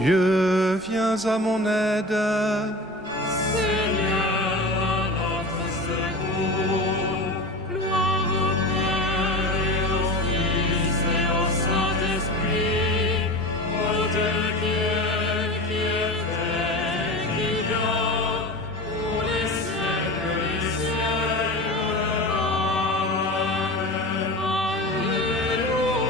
Dieu, viens à mon aide. Seigneur, à notre secours. Gloire au Père et au Fils et au Saint-Esprit, ô Dieu qui était, qui vient, pour les siècles des siècles. Amen. Alléluia.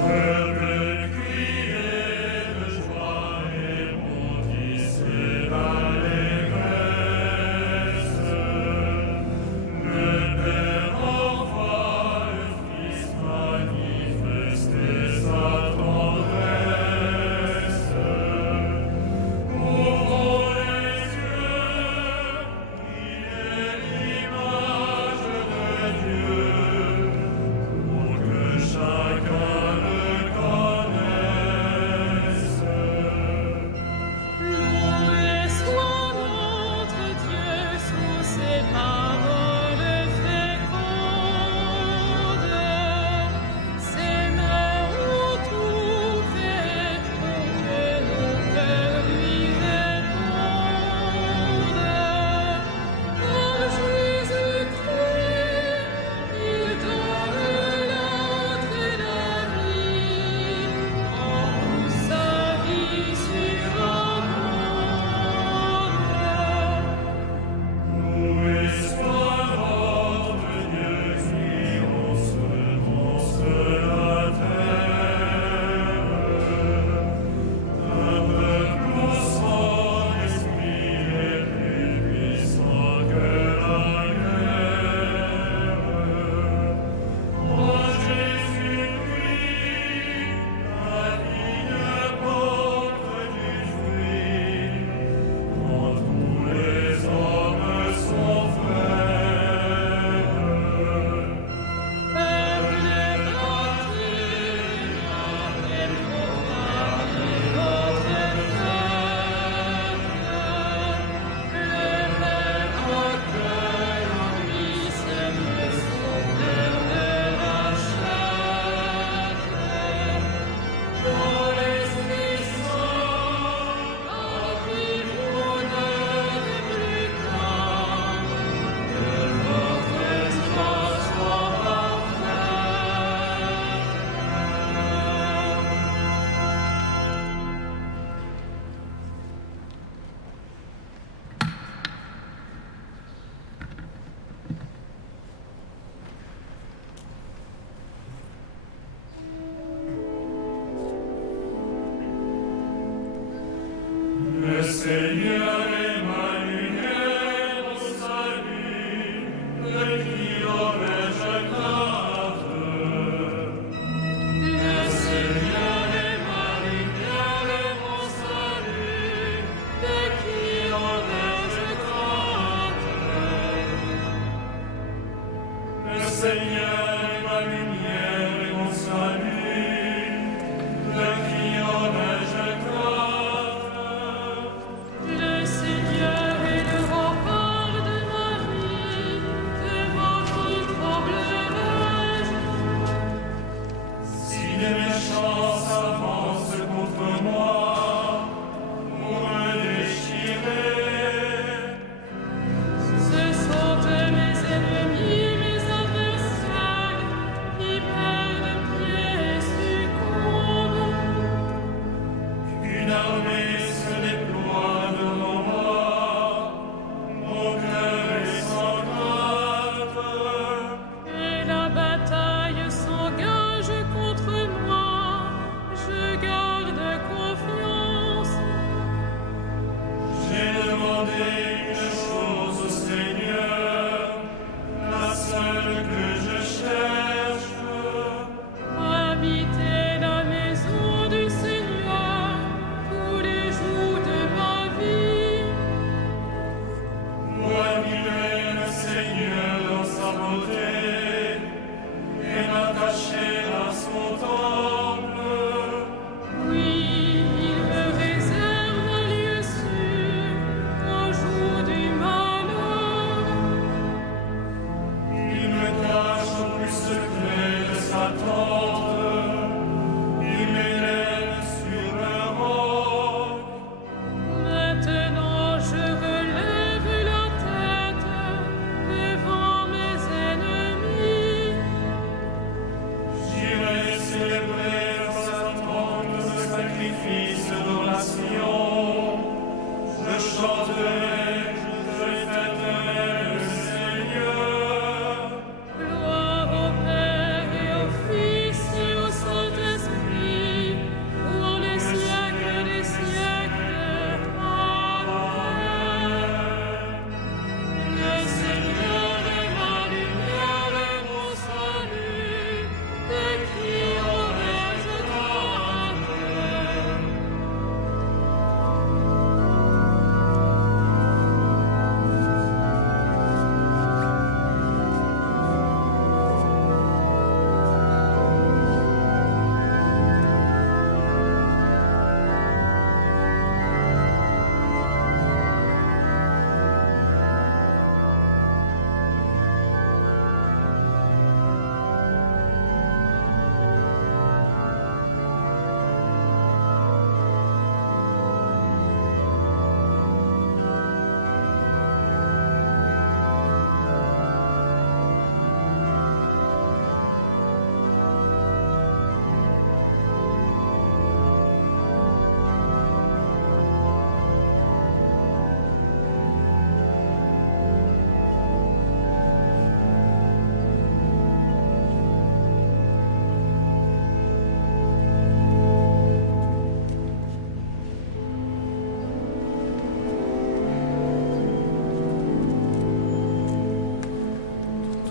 Peuple, criez de joie et bondissez d'allégresse. Le Père envoie le Fils manifester sa tendresse. Ouvrons les yeux, il est l'image de Dieu, pour que chacun le connaisse. Loué soit notre Dieu sous ses paroles fécondes, ses mains ont tout fait pour que nos cœurs lui répondent. Par Jésus-Christ, il donne l'autre et la vie, en nous sa vie surabonde. Loué soit notre Dieu qui ensemence la terre, un peuple où son esprit est plus puissant que la guerre. En Jésus-Christ, la vigne porte du fruit, quand tous les hommes sont frères. Peuple et patrie, et proclamez votre fête. Le Père accueille en lui ce sauveur de la chair. Dans l'Esprit Saint, à qui vous n'êtes plus qu'un, que votre espoir soit parfait. Le Seigneur est ma lumière au salut, de qui aurais-je crainte? Le Seigneur est ma lumière et mon salut, de qui aurais-je crainte? Le Seigneur est ma lumière et mon salut, de qui aurais-je crainte? Le Seigneur est le rempart de ma vie, devant qui tremblerai-je? Si les méchants s'avancent contre moi, pour me déchirer, ce sont eux mes ennemis, mes adversaires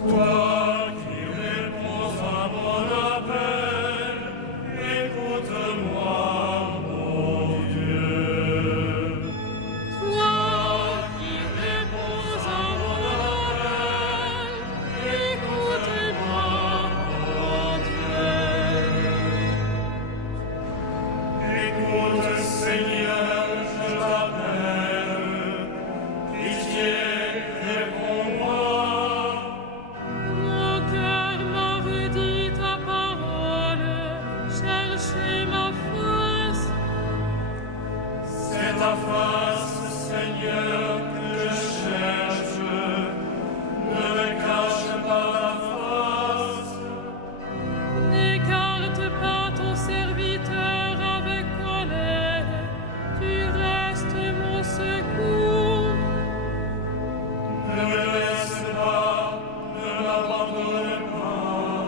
Toi qui réponds à mon appel, écoute-moi, mon Dieu. Toi qui réponds à mon appel, écoute-moi, mon Dieu. Écoute, Seigneur, je t'appelle. Pitié, réponds-moi. Mon cœur m'a redit ta parole, cherchez ma face. C'est ta face, Seigneur, que je cherche. Ne me cache pas ta face. N'écarte pas ton serviteur avec colère, tu restes mon secours. Ne me laisse pas, ne m'abandonne pas.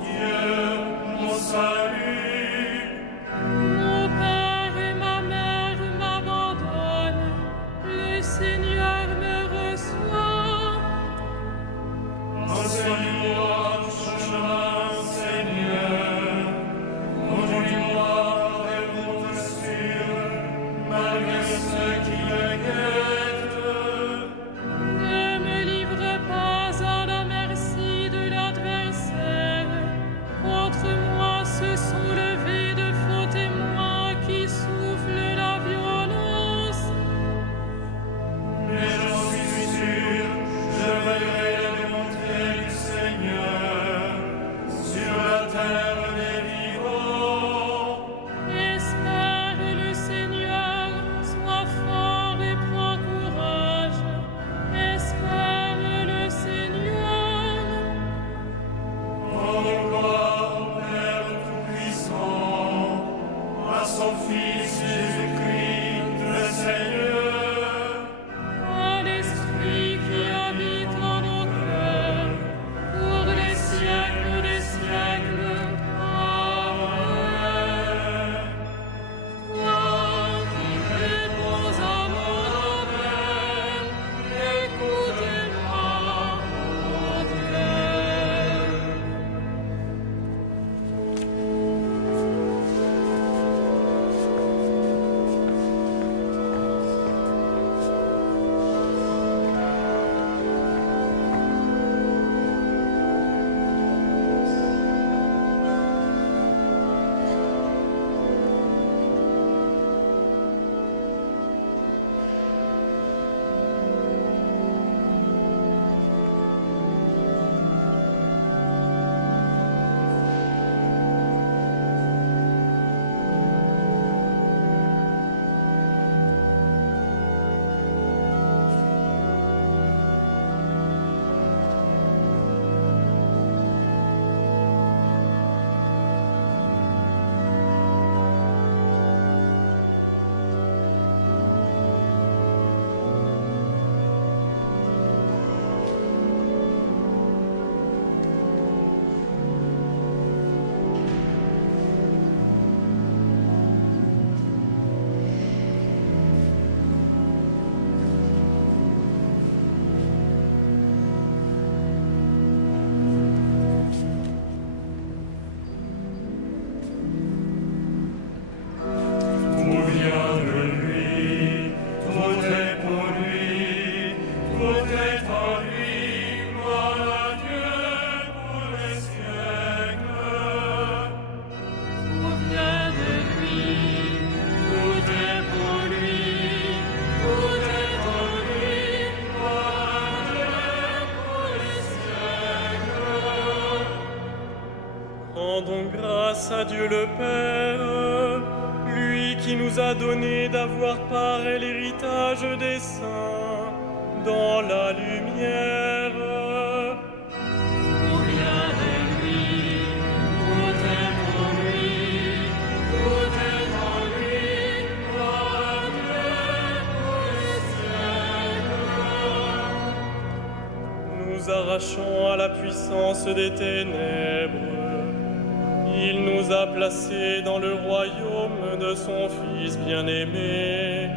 Dieu, mon salut. Mon père et ma mère m'abandonnent, le Seigneur me reçoit. Enseigne-moi ton chemin, Seigneur. Conduis-moi par des routes sûres, malgré ceux qui me guettent. Ne me livre pas à la merci de l'adversaire. Contre moi se sont levés de faux témoins qui soufflent la violence. Mais j'en suis sûr, je veillerai les montées du Seigneur sur la terre des vivants. Espère le Seigneur, sois fort et prends courage. Espère le Seigneur. Rendons gloire au Père Tout-Puissant, à son Fils Jésus-Christ, le Seigneur. À l'Esprit qui habite en nos cœurs, pour les siècles des siècles. Amen. Toi qui réponds à mon appel, écoute-moi, mon Dieu. Tout vient de lui, tout est pour lui, tout est en lui, gloire à Dieu pour les siècles. Tout vient de lui, tout est pour lui, tout est en lui, gloire à Dieu pour les siècles. Rendons grâce à Dieu le Père, lui qui nous a donné d'avoir part à l'héritage des saints dans la lumière. Tout vient de lui, tout est pour lui, tout est en lui, gloire à Dieu pour les siècles. Nous arrachons à la puissance des ténèbres. Il nous a placés dans le royaume de son Fils bien-aimé.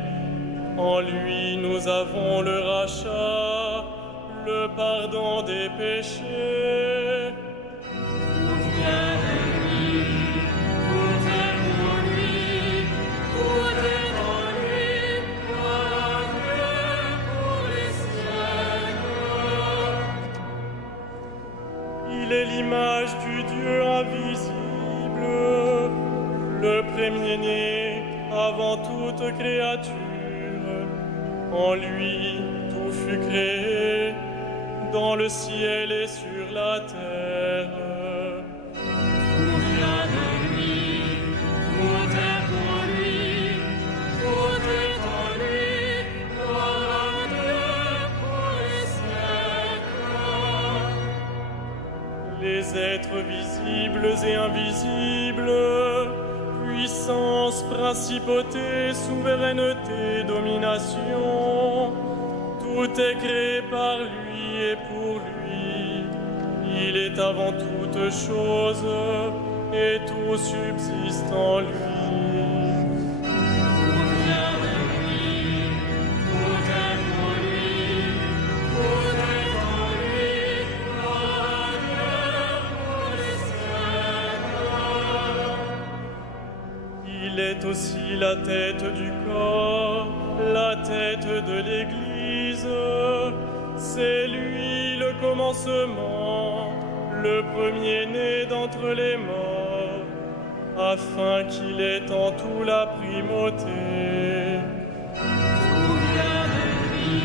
En lui nous avons le rachat, le pardon des péchés. Tout vient de lui, tout est pour lui, tout est en lui, gloire à Dieu pour les siècles. Il est l'image du Dieu invisible, le premier-né avant toute créature. En lui, tout fut créé, dans le ciel et sur la terre. Tout vient de lui, tout est pour lui, tout est en lui, gloire à Dieu pour les siècles. Les êtres visibles et invisibles, puissance, principauté, souveraineté, domination, tout est créé par lui et pour lui. Il est avant toute chose et tout subsiste en lui. Tout vient de lui, tout est pour lui, tout est en lui, gloire à Dieu pour les siècles. Il est aussi la tête du corps, la tête de l'Église. C'est lui le commencement, le premier-né d'entre les morts, afin qu'il ait en tout la primauté. Tout vient de lui,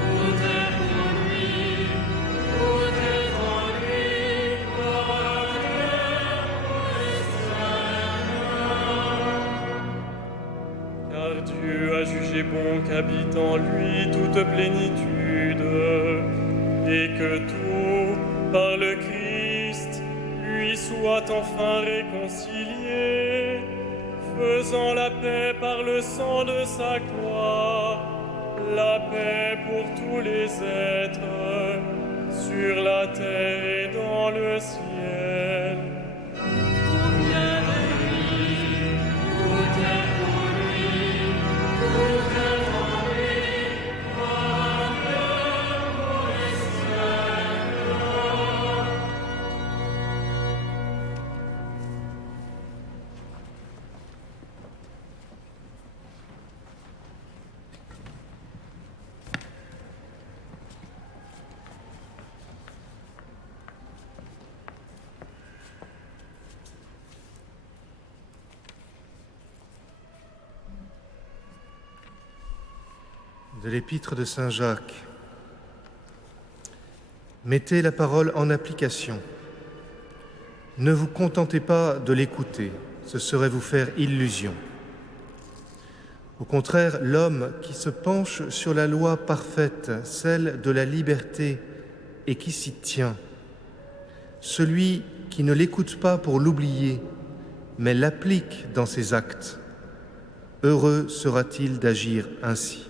tout est pour lui, tout est en lui, gloire à Dieu pour les siècles. Car Dieu a jugé bon qu'habite en lui toute plénitude, et que tout, par le Christ, lui soit enfin réconcilié, faisant la paix par le sang de sa croix, la paix pour tous les êtres, sur la terre et dans le ciel. Tout vient de lui, tout est pour lui, tout est en lui, gloire à Dieu pour les siècles. De l'épître de Saint Jacques. Mettez la parole en application. Ne vous contentez pas de l'écouter, ce serait vous faire illusion. Au contraire, l'homme qui se penche sur la loi parfaite, celle de la liberté, et qui s'y tient, celui qui ne l'écoute pas pour l'oublier, mais l'applique dans ses actes, heureux sera-t-il d'agir ainsi.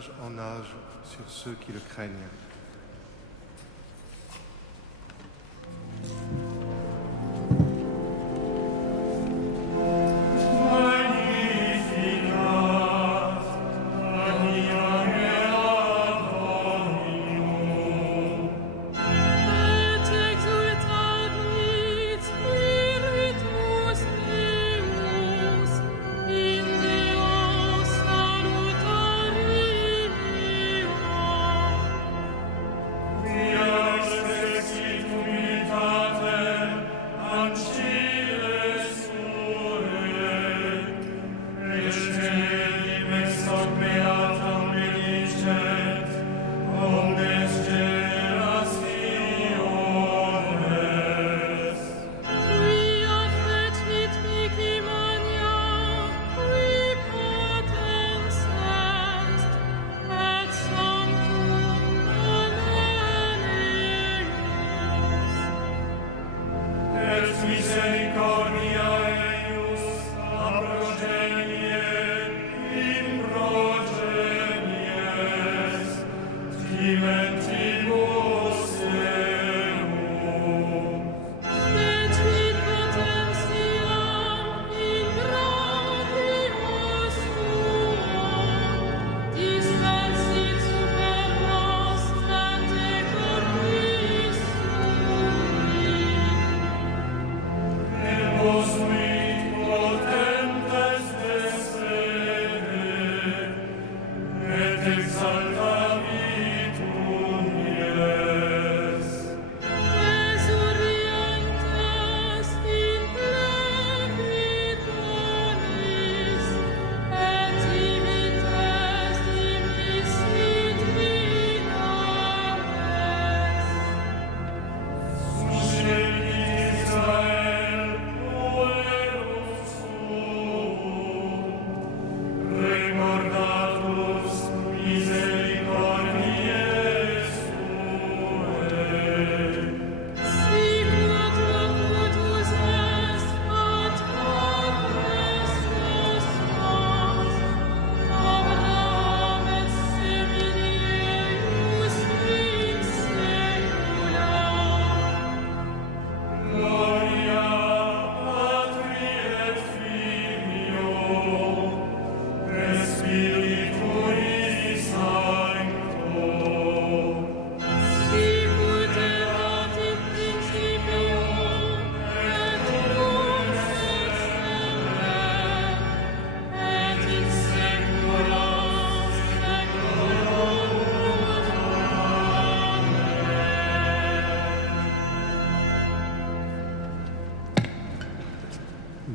d'âge en âge sur ceux qui le craignent.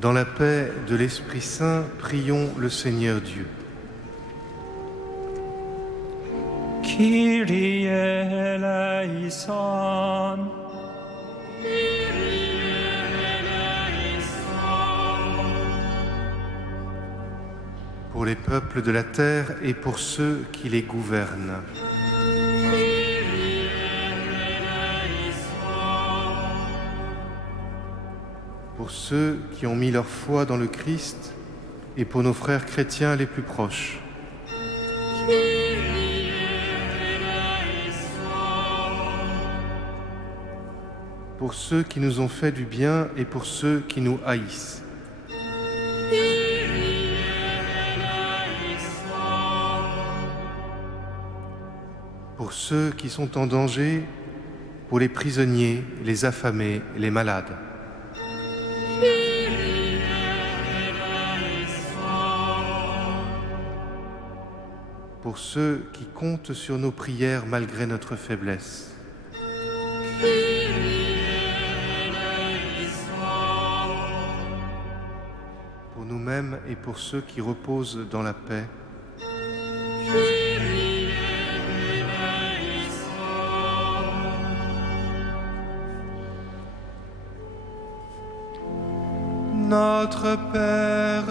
Dans la paix de l'Esprit Saint, prions le Seigneur Dieu. Kyrie eleison. Pour les peuples de la terre et pour ceux qui les gouvernent. Pour ceux qui ont mis leur foi dans le Christ et pour nos frères chrétiens les plus proches. Pour ceux qui nous ont fait du bien et pour ceux qui nous haïssent. Pour ceux qui sont en danger, pour les prisonniers, les affamés, les malades. Pour ceux qui comptent sur nos prières malgré notre faiblesse. Pour nous-mêmes et pour ceux qui reposent dans la paix. Notre Père,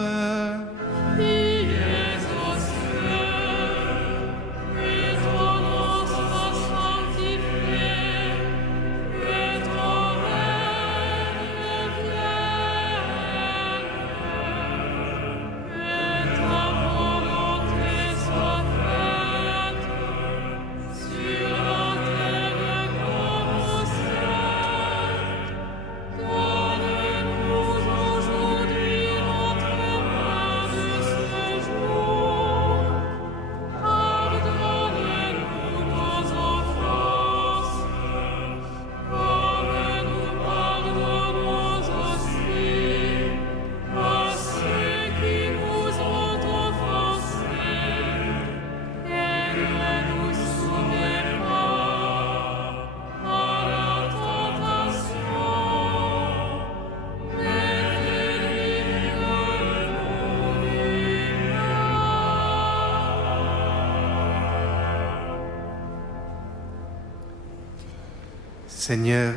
Seigneur,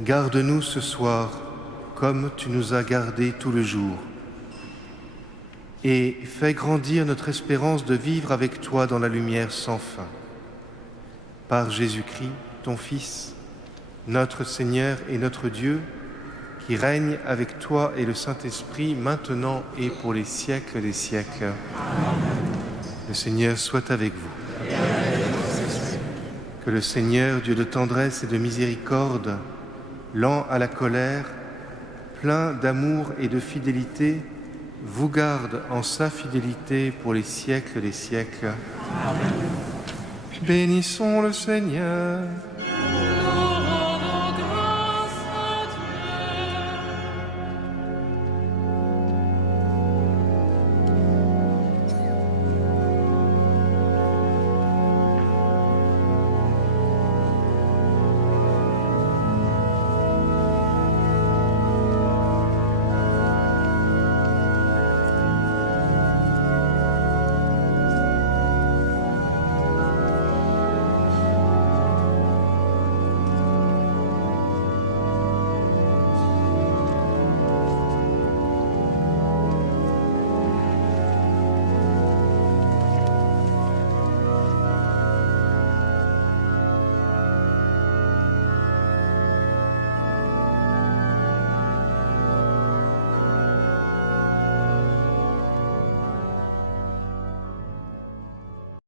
garde-nous ce soir comme tu nous as gardés tout le jour, et fais grandir notre espérance de vivre avec toi dans la lumière sans fin. Par Jésus-Christ, ton Fils, notre Seigneur et notre Dieu, qui règne avec toi et le Saint-Esprit, maintenant et pour les siècles des siècles. Le Seigneur soit avec vous. Que le Seigneur, Dieu de tendresse et de miséricorde, lent à la colère, plein d'amour et de fidélité, vous garde en sa fidélité pour les siècles des siècles. Bénissons le Seigneur.